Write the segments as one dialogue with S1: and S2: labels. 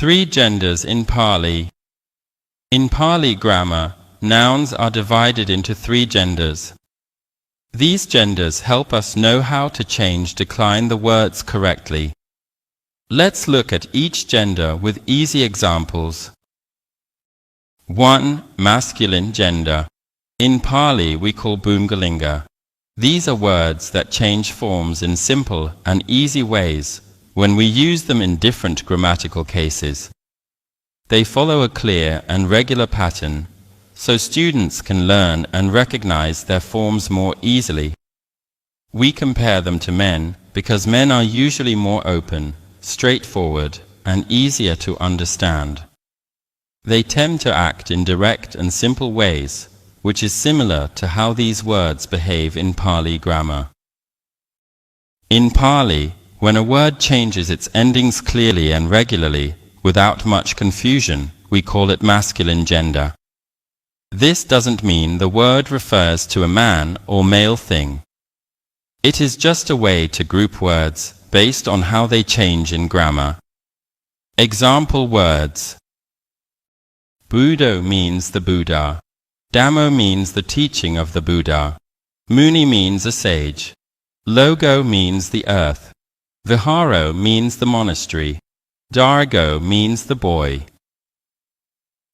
S1: Three genders in Pali. In Pali grammar, nouns are divided into three genders. These genders help us know how to change decline the words correctly. Let's look at each gender with easy examples. 1. Masculine gender. In Pali we call Bhumgalinga. These are words that change forms in simple and easy ways when we use them in different grammatical cases. They follow a clear and regular pattern so students can learn and recognize their forms more easily. We compare them to men because men are usually more open, straightforward, and easier to understand. They tend to act in direct and simple ways, which is similar to how these words behave in Pali grammar. In Pali, when a word changes its endings clearly and regularly, without much confusion, we call it masculine gender. This doesn't mean the word refers to a man or male thing. It is just a way to group words based on how they change in grammar. Example words Buddha means the Buddha. Dhammo means the teaching of the Buddha. Muni means a sage. Logo means the earth. Viharo means the monastery. Dargo means the boy.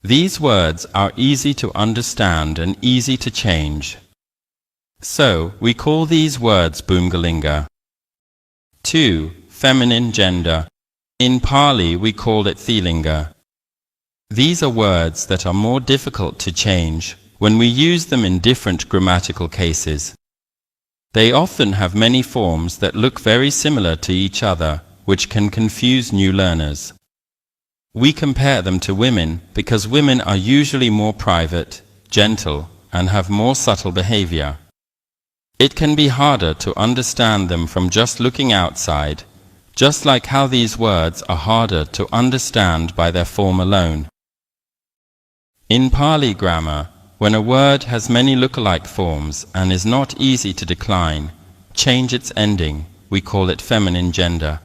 S1: These words are easy to understand and easy to change. So, we call these words Bhumgalinga. 2. Feminine gender. In Pali we call it Thilinga. These are words that are more difficult to change when we use them in different grammatical cases. They often have many forms that look very similar to each other, which can confuse new learners. We compare them to women because women are usually more private, gentle, and have more subtle behavior. It can be harder to understand them from just looking outside, just like how these words are harder to understand by their form alone. In Pali grammar, when a word has many lookalike forms and is not easy to decline, change its ending, we call it feminine gender.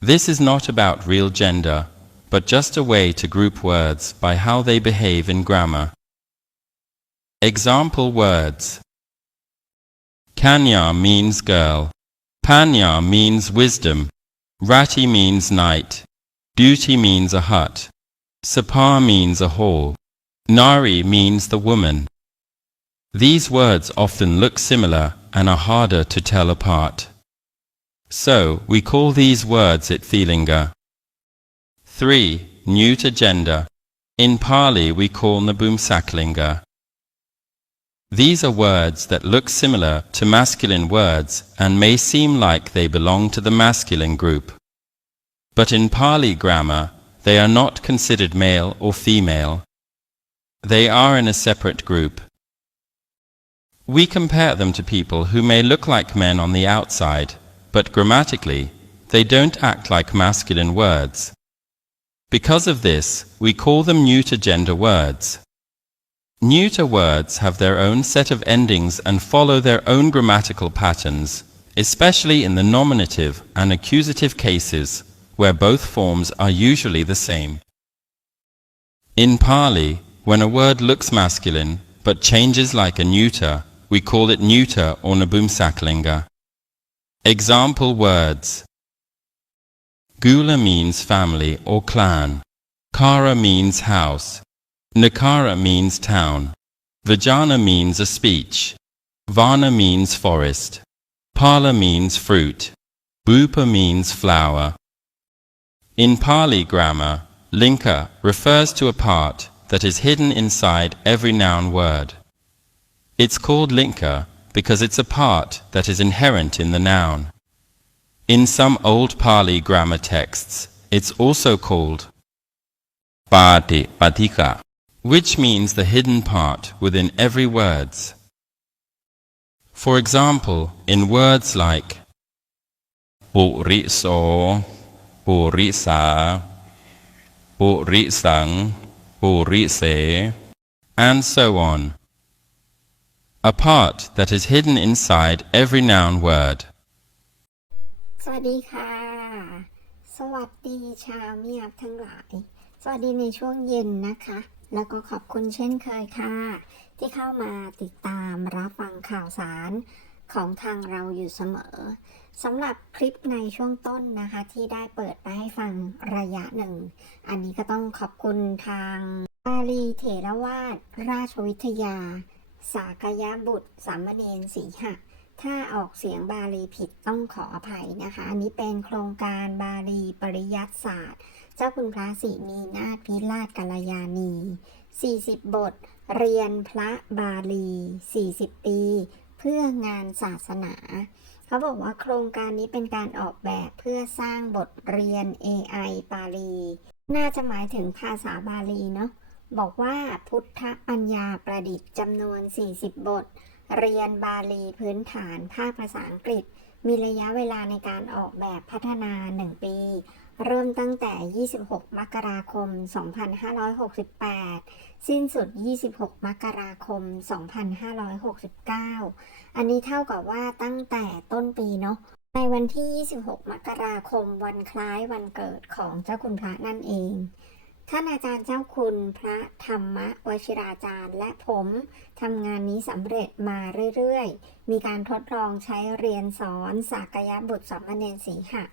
S1: This is not about real gender, but just a way to group words by how they behave in grammar. Example words Kanya means girl. Panya means wisdom. Rati means night. Beauty means a hut. Sapa means a hall. Nari means the woman. These words often look similar and are harder to tell apart. So, we call these words at Thilinga. 3. Neuter gender. In Pali we call Nabumsaklinga. These are words that look similar to masculine words and may seem like they belong to the masculine group. But in Pali grammar, they are not considered male or female. They are in a separate group. We compare them to people who may look like men on the outside, but grammatically, they don't act like masculine words. Because of this, we call them neuter gender words. Neuter words have their own set of endings and follow their own grammatical patterns, especially in the nominative and accusative cases, where both forms are usually the same. In Pali, when a word looks masculine but changes like a neuter, we call it neuter or nabumsaklinga. Example words Gula means family or clan. Kara means house. Nakara means town. Vajana means a speech. Vana means forest. Pala means fruit. Bhupa means flower. In Pali grammar, linka refers to a part that is hidden inside every noun word. It's called linka because it's a part that is inherent in the noun. In some old Pali grammar texts, it's also called Pati Patika, which means the hidden part within every words. For example, in words like Puriso, Purisa, Purisang, Urise, and so on. A part that is hidden inside every noun word.
S2: สวัสดีค่ะ สวัสดีชาวเมียบทั้งหลาย สวัสดีในช่วงเย็นนะคะ แล้วก็ขอบคุณเช่นเคยค่ะ ที่เข้ามาติดตามรับฟังข่าวสาร ของทางเราอยู่เสมอสำหรับคลิปในช่วงต้นนะคะ ที่ได้เปิดไปให้ฟังระยะหนึ่ง อันนี้ก็ต้องขอบคุณทางบาลีเถรวาทราชวิทยา สากยบุตรสามเณรสีหะถ้าออกเสียงบาลีผิดต้องขออภัยนะคะ อันนี้เป็นโครงการบาลีปริยัติศาสตร์ เจ้าคุณพระศรีนีนาถพิราชกัลยาณี 40 บท เรียนพระบาลี 40 ปี พื่องานศาสนา เขาบอกว่าโครงการนี้เป็นการออกแบบเพื่อสร้างบทเรียน AI บาลี น่าจะหมายถึงภาษาบาลีเนาะบอกว่าพุทธปัญญาประดิษฐ์จำนวน 40 บท เรียนบาลีพื้นฐานภาคภาษาอังกฤษ มีระยะเวลาในการออกแบบพัฒนา 1 ปี เริ่มตั้งแต่ 26 มกราคม 2568 สิ้นสุด 26 มกราคม 2569 อันนี้เท่ากับว่าตั้งแต่ต้นปีเนาะ ในวันที่ 26 มกราคม วันคล้ายวันเกิดของเจ้าคุณพระนั่นเอง ท่านอาจารย์เจ้าคุณพระธรรมวชิราจารย์และผมทำงานนี้สำเร็จมาเรื่อย ๆ มีการทดลองใช้เรียนสอนสากยบุตรสามเณรสีหะ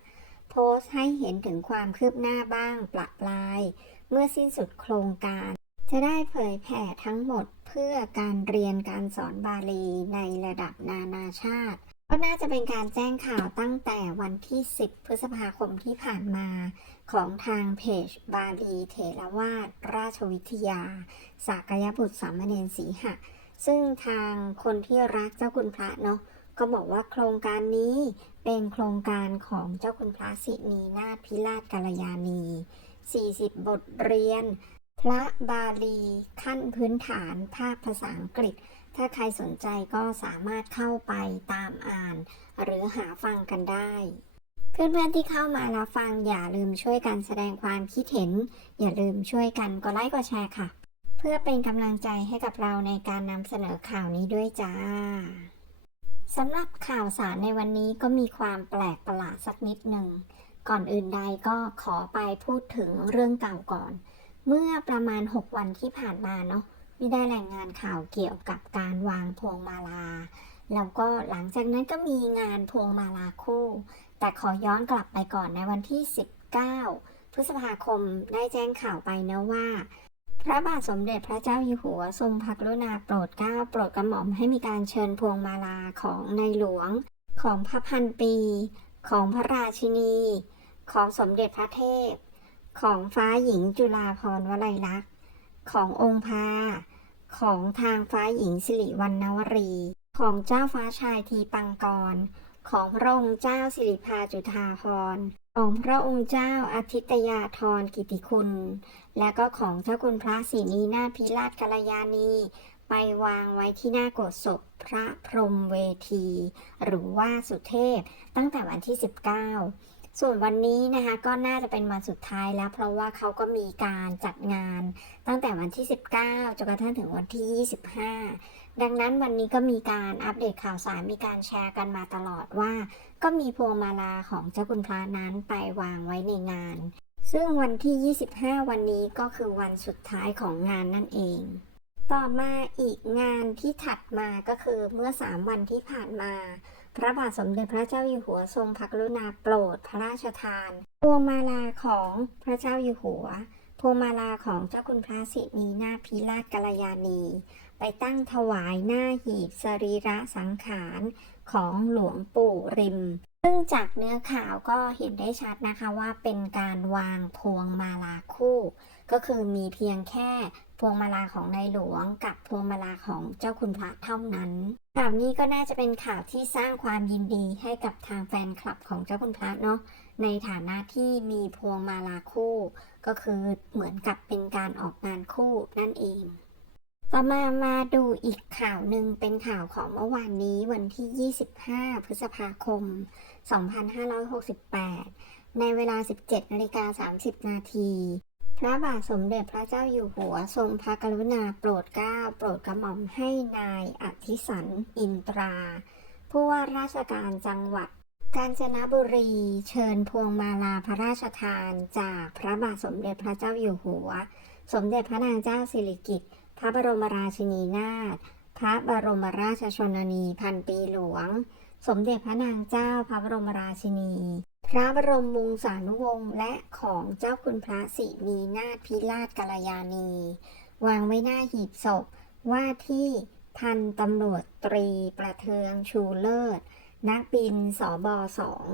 S2: โพสต์ให้เห็นถึงความคืบหน้าบ้างปละปลาย เมื่อสิ้นสุดโครงการ จะได้เผยแผ่ทั้งหมดเพื่อการเรียนการสอนบาลีในระดับนานาชาติ ก็น่าจะเป็นการแจ้งข่าวตั้งแต่วันที่ 10 พฤษภาคมที่ผ่านมาของทางเพจบาลีเถรวาทราชวิทยา สากยบุตรสามเณรสีหะ ซึ่งทางคนที่รักเจ้าคุณพระเนาะ ก็บอกว่าโครงการนี้เป็นโครงการของเจ้าคุณพระสินีนาถพิราชกัลยาณี40 บทเรียน พระบาลีขั้นพื้นฐานภาคภาษาอังกฤษ ถ้าใครสนใจก็สามารถเข้าไปตามอ่าน หรือหาฟังกันได้ เพื่อนๆที่เข้ามารับฟังอย่าลืมช่วยกันแสดงความคิดเห็น อย่าลืมช่วยกันกดไลค์กดแชร์ค่ะ เพื่อเป็นกำลังใจให้กับเราในการนำเสนอข่าวนี้ด้วยจ้า สำหรับข่าวสารในวันนี้ก็มีความแปลกประหลาดสักนิดหนึ่ง ก่อนอื่นใดก็ขอไปพูดถึงเรื่องเก่าก่อน เมื่อประมาณ 6 วันที่ผ่านมาเนาะไม่ได้รายงานข่าวเกี่ยวกับการวางพวงมาลา แล้วก็หลังจากนั้นก็มีงานพวงมาลาคู่ แต่ขอย้อนกลับไปก่อนในวันที่ 19 พฤษภาคมได้แจ้งข่าวไปนะว่า พระบาทสมเด็จพระเจ้าอยู่หัวทรงพระกรุณาโปรดเกล้าโปรดกระหม่อมให้มีการเชิญพวงมาลาของในหลวง ของพระพันปี ของพระราชินี ของสมเด็จพระเทพ ของฟ้าหญิงจุฬาภรณ์วลัยลักษณ์ ขององค์พาของทางฟ้าหญิงสิริวัณณวรี ของเจ้าฟ้าชายทีปังกร ของพระองค์เจ้าสิริพาจุฑาภรณ์ ของพระองค์เจ้าอาทิตยาธรกิติคุณ และก็ของเจ้าคุณพระศรีนีนาพิราชกัลยาณี ไปวางไว้ที่หน้าโกศพพระพรหมเวที หรือว่าสุเทพตั้งแต่วันที่ 19 ส่วนวันนี้นะคะก็น่าจะเป็นวันสุดท้ายแล้ว เพราะว่าเขาก็มีการจัดงานตั้งแต่วันที่ 19จนกระทั่งถึงวันที่ 25 ดังนั้นวันนี้ก็มีการอัปเดตข่าวสารมีการแชร์กันมาตลอดว่า ก็มีพวงมาลาของเจ้าคุณพระนั้นไปวางไว้ในงาน ซึ่งวันที่ 25 วันนี้ก็คือวันสุดท้ายของงานนั่นเอง ต่อมาอีกงานที่ถัดมาก็คือเมื่อ 3 วันที่ผ่านมา พระบาทสมเด็จพระเจ้าอยู่หัวทรงพระกรุณาโปรดพระราชทานพวงมาลาของพระเจ้าอยู่หัวพวงมาลาของเจ้าคุณพระสินีนาพิราชกัลยาณี ตั้งถวายหน้าหีบสรีระสังขารของหลวงปู่ริม ซึ่งจากเนื้อข่าวก็เห็นได้ชัดนะคะว่าเป็นการวางพวงมาลาคู่ ก็คือมีเพียงแค่พวงมาลาของในหลวงกับพวงมาลาของเจ้าคุณพระเท่านั้น ข่าวนี้ก็น่าจะเป็นข่าวที่สร้างความยินดีให้กับทางแฟนคลับของเจ้าคุณพระเนาะในฐานะที่มีพวงมาลาคู่ ก็คือเหมือนกับเป็นการออกงานคู่นั่นเอง ต่อมามาดูอีกข่าวหนึ่งเป็นข่าวของเมื่อวานนี้วันที่ 25 พฤษภาคม 2568 ในเวลา 17นาฬิกา30 นาที พระบาทสมเด็จพระเจ้าอยู่หัวทรงพระกรุณาโปรดเกล้าโปรดกระหม่อมให้นายอธิสันอินตรา ผู้ว่าราชการจังหวัดกาญจนบุรีเชิญพวงมาลาพระราชทาน จากพระบาทสมเด็จพระเจ้าอยู่หัว สมเด็จพระนางเจ้าสิริกิติ์ พระบรมราชินีนาถ พระบรมราชชนนีพันปีหลวง สมเด็จพระนางเจ้าพระบรมราชินี พระบรมวงศานุวงศ์และของเจ้าคุณพระสินีนาถพิราชกัลยาณี วางไว้หน้าหีบศพว่าที่พันตำรวจตรีประเทืองชูเลิศ นักบินสบสอง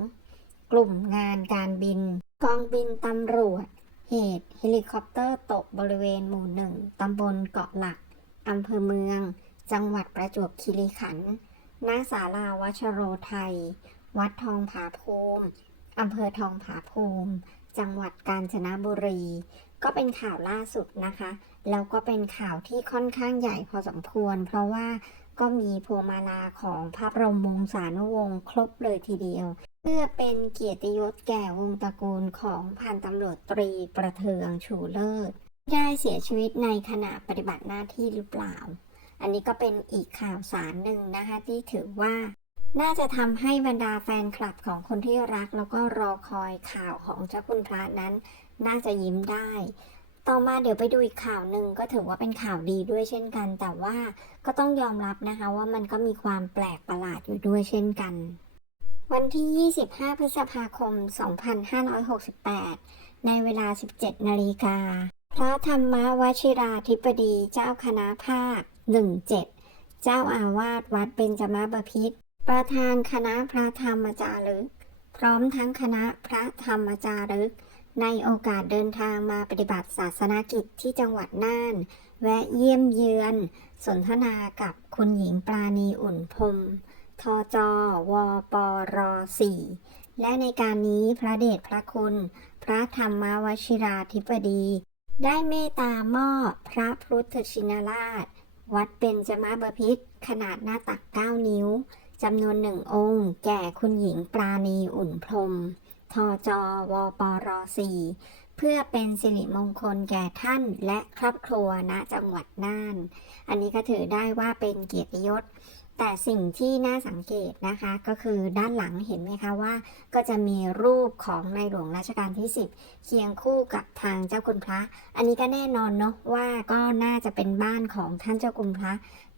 S2: กลุ่มงานการบิน กองบินตำรวจ เหตุเฮลิคอปเตอร์ตกบริเวณหมู่หนึ่งตำบลเกาะหลัก อำเภอเมือง จังหวัดประจวบคีรีขันธ์ณศาลาวัชโรไทย วัดทองผาภูมิอำเภอทองผาภูมิ จังหวัดกาญจนบุรี ก็เป็นข่าวล่าสุดนะคะ แล้วก็เป็นข่าวที่ค่อนข้างใหญ่พอสมควร เพราะว่าก็มีพวงมาลาของพระบรมวงศานุวงศ์ครบเลยทีเดียว เพื่อเป็นเกียรติยศแก่วงตระกูลของพันตำรวจตรีประเทืองชูเลิศ ได้เสียชีวิตในขณะปฏิบัติหน้าที่หรือเปล่า อันนี้ก็เป็นอีกข่าวสารหนึ่งนะคะที่ถือว่า น่าจะทำให้บรรดาแฟนคลับของคนที่รักแล้วก็รอคอยข่าวของเจ้าคุณพระนั้น น่าจะยิ้มได้ ต่อมาเดี๋ยวไปดูอีกข่าวหนึ่งก็ถือว่าเป็นข่าวดีด้วยเช่นกัน แต่ว่าก็ต้องยอมรับนะคะว่ามันก็มีความแปลกประหลาดอยู่ด้วยเช่นกัน วันที่ 25 พฤษภาคม 2568 ในเวลา 17 นาฬิกา พระธรรมวชิราธิบดีเจ้าคณะภาค 17 เจ้าอาวาสวัดเบญจมาบพิตรประธานคณะพระธรรมจารึก พร้อมทั้งคณะพระธรรมจารึก ในโอกาสเดินทางมาปฏิบัติศาสนกิจที่จังหวัดน่านแวะเยี่ยมเยือน สนทนากับคุณหญิงปราณีอุ่นพรม ทจวปร4และในการนี้พระเดชพระคุณ พระธรรมวชิราธิบดี ได้เมตตามอบพระพุทธชินราช วัดเบญจมาบพิตรขนาดหน้าตัก 9 นิ้วจำนวนหนึ่งองค์ แก่คุณหญิงปราณีอุ่นพรมทจวปร4เพื่อเป็นสิริมงคลแก่ท่านและครอบครัวณจังหวัดน่าน อันนี้ก็ถือได้ว่าเป็นเกียรติยศ แต่สิ่งที่น่าสังเกตนะคะก็คือด้านหลังเห็นไหมคะว่า ก็จะมีรูปของในหลวงรัชกาลที่ 10 เคียงคู่กับทางเจ้าคุณพระ อันนี้ก็แน่นอนเนาะว่าก็น่าจะเป็นบ้านของท่านเจ้าคุณพระ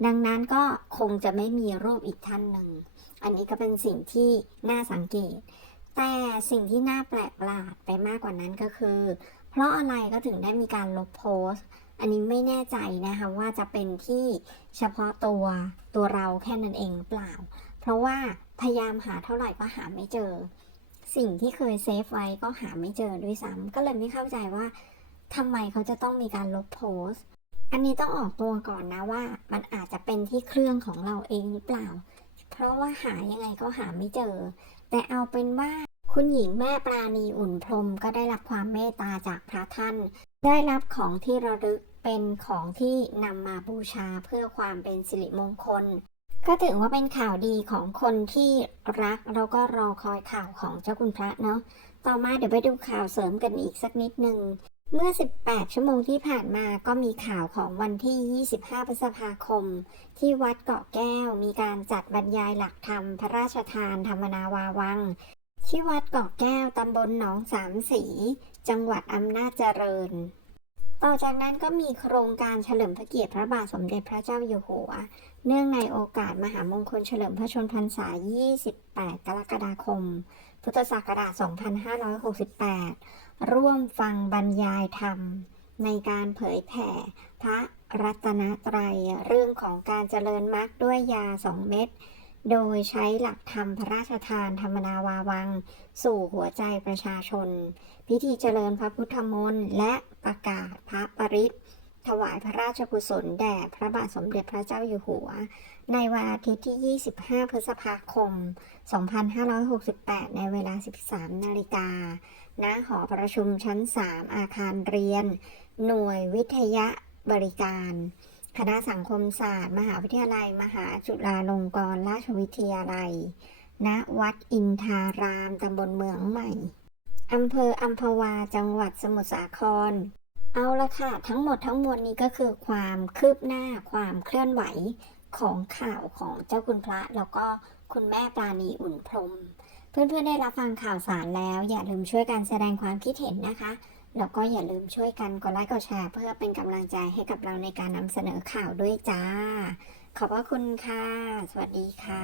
S2: ดังนั้นก็คงจะไม่มีรูปอีกท่านหนึ่ง อันนี้ก็เป็นสิ่งที่น่าสังเกต แต่สิ่งที่น่าแปลกประหลาดไปมากกว่านั้นก็คือ เพราะอะไรก็ถึงได้มีการลบโพสต์ อันนี้ไม่แน่ใจนะคะว่าจะเป็นที่เฉพาะตัวตัวเราแค่นั้นเองหรือเปล่า เพราะว่าพยายามหาเท่าไหร่ก็หาไม่เจอ สิ่งที่เคยเซฟไว้ก็หาไม่เจอด้วยซ้ำก็เลยไม่เข้าใจว่าทำไมเขาจะต้องมีการลบโพสต์ อันนี้ต้องออกตัวก่อนนะว่า มันอาจจะเป็นที่เครื่องของเราเองหรือเปล่า เพราะว่าหายังไงก็หาไม่เจอ แต่เอาเป็นว่าคุณหญิงแม่ปราณีอุ่นพรมก็ได้รับความเมตตาจากพระท่าน ได้รับของที่ระลึก เป็นของที่นำมาบูชาเพื่อความเป็นสิริมงคล ก็ถือว่าเป็นข่าวดีของคนที่รักแล้วก็รอคอยข่าวของเจ้าคุณพระเนาะต่อมาเดี๋ยวไปดูข่าวเสริมกันอีกสักนิดหนึ่งเมื่อ 18 ชั่วโมงที่ผ่านมาก็มีข่าวของวันที่ 25 พฤษภาคม ที่วัดเกาะแก้ว มีการจัดบรรยายหลักธรรม พระราชทานธรรมนาวาวัง ที่วัดเกาะแก้ว ตำบลหนองสามสี จังหวัดอำนาจเจริญ ต่อจากนั้นก็มีโครงการเฉลิมพระเกียรติพระบาทสมเด็จพระเจ้าอยู่หัว เนื่องในโอกาสมหามงคลเฉลิมพระชนมพรรษา 28 กรกฎาคม พุทธศักราช 2568 ร่วมฟังบรรยายธรรม ในการเผยแผ่พระรัตนตรัยเรื่องของการเจริญมรรคด้วยยาสองเม็ด โดยใช้หลักธรรมพระราชทานธรรมนาวาวัง สู่หัวใจประชาชน พิธีเจริญพระพุทธมนต์และประกาศพระปริศถวายพระราชกุศลแด่พระบาทสมเด็จพระเจ้าอยู่หัว ในวันอาทิตย์ที่ 25 พฤษภาคม 2568 ในเวลา 13 นาฬิกา ณ หอประชุมชั้น 3 อาคารเรียน หน่วยวิทยาบริการ คณะสังคมศาสตร์ มหาวิทยาลัย มหาจุฬาลงกรณราชวิทยาลัย ณ วัดอินทาราม ตำบลเมืองใหม่ อำเภออัมพวา จังหวัดสมุทรสาคร เอาละค่ะ ทั้งหมดทั้งมวลนี้ก็คือความคืบหน้าความเคลื่อนไหวของข่าวของเจ้าคุณพระ แล้วก็คุณแม่ปราณีอุ่นพรม เพื่อนๆได้รับฟังข่าวสารแล้ว อย่าลืมช่วยกันแสดงความคิดเห็นนะคะ แล้วก็อย่าลืมช่วยกันกดไลค์กดแชร์ เพื่อเป็นกำลังใจให้กับเราในการนำเสนอข่าวด้วยจ้า ขอบพระคุณค่ะ สวัสดีค่ะ